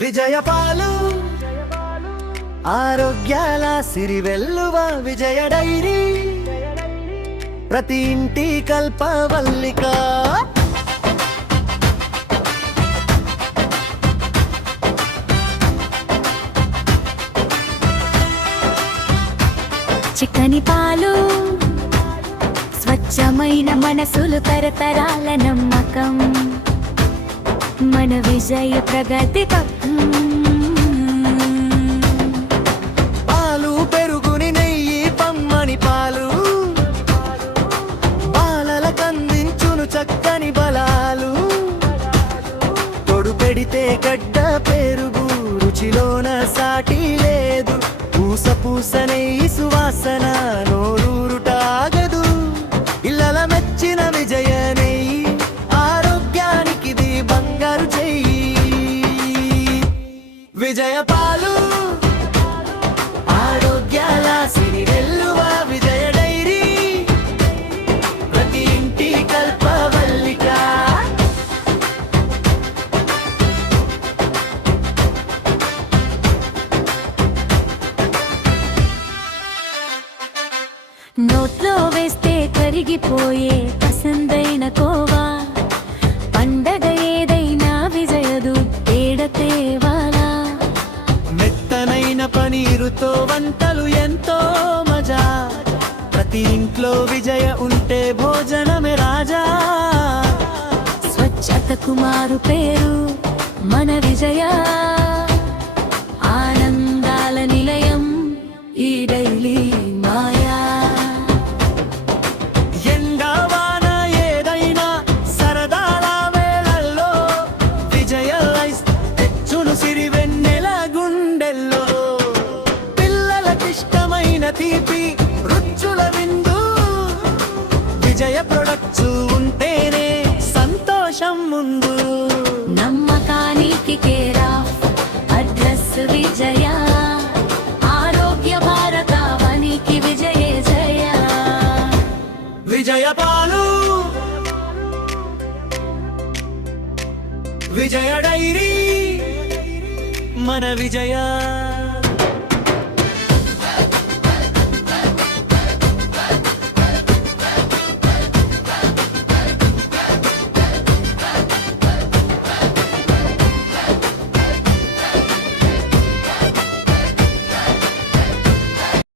విజయపాలు ఆరోగ్యాల సిరివెల్లువ విజయ dairy ప్రతి ఇంటి కల్పవల్లిక చిక్కని పాలు స్వచ్ఛమైన మనసులు తరతరాల నమ్మకం మన విజయ ప్రగతి పాలు పెరుగుని నెయ్యి పమ్మని పాలు బాలలకందించును చక్కని బలాలు తొడు పెడితే గడ్డ పెరుగు రుచిలోన సాటి లేదు పూస పూసనే సువాసన నోరూరుటాగదు ఇళ్ళల మెచ్చిన విజయ నెయ్యి ఆరోగ్యానికిది బంగారు చెయ్యి విజయపాలు ఆరోగ్యాల సిరివెల్లువ విజయ డైరీ ప్రతి ఇంటి కల్పవల్లిక నోట్లో వేస్తే కరిగిపోయే పసందైన కోవా పండగ ఏదైనా విజయదు తేడతేవాలా మెత్తనైన పనీరుతో వంటలు ఎంతో మజా ప్రతి ఇంట్లో విజయ ఉంటే భోజనమే రాజా స్వచ్ఛతకు మారు పేరు మన విజయ ఆనందాల నిలయం ఈ డైలీ మాయా ఎండవాన ఏదైనా సరదాల వేళల్లో విజయ ఐస్ తెచ్చును సిరివెన్నెల గుండెల్లో పిల్లలకిష్టమైన తీపి రుచుల విందు విజయ ప్రొడక్ట్స్ ఉంటేనే సంతోషం ముందు నమ్మకానికి కేరాఫ్ అడ్రస్ విజయ ఆరోగ్య భారతావనికి విజయే జయ విజయపాలు విజయ డైరీ మన విజయ